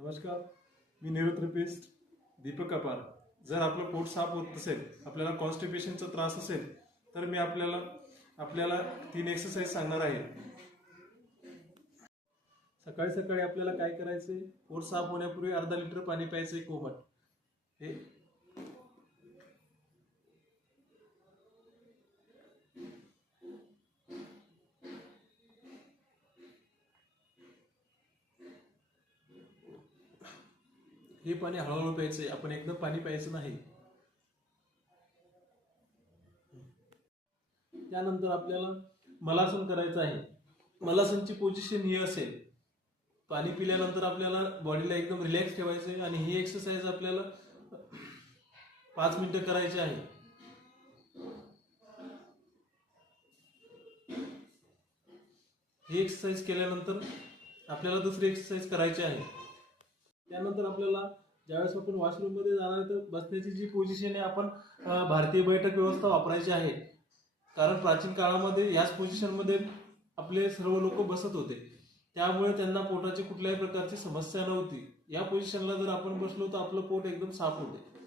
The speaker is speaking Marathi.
नमस्कार, मी न्यूरोथेरपिस्ट दीपक अपार। जर आपलं पोट साफ होत असेल, आपल्याला कॉन्स्टिपेशनचा त्रास असेल, तर मी आपल्याला 3 एक्सरसाइज सांगणार आहे। सकाळी सकाळी आपल्याला काय करायचे, पोट साफ होण्यापूर्वी अर्धा लिटर पाणी प्यायचे कोमट। हे पाणी हळूहळू प्यायचे, आपण एकदम पाणी प्यायचं नाही। त्यानंतर आपल्याला मलासन करायचं आहे। मलासनची पोझिशन ही असेल, पाणी पिल्यानंतर आपल्याला बॉडीला एकदम रिलॅक्स ठेवायचे आणि ही एक्सरसाइज आपल्याला 5 मिनिटं करायची आहे। ही एक्सरसाइज केल्यानंतर आपल्याला दुसरी एक्सरसाइज करायची आहे। त्यानंतर आपल्याला ज्यावेळेस आपण वॉशरूम मध्ये जाणार तर बसण्याची जी पोझिशन आहे, आपण भारतीय बैठक व्यवस्था वापरायची आहे। कारण प्राचीन काळामध्ये याच पोझिशन मध्ये आपले सर्व लोक बसत होते, त्यामुळे त्यांना पोटाची कुठल्याही प्रकारची समस्या नव्हती। या पोझिशनला जर आपण बसलो तर आपलं पोट एकदम साफ होते।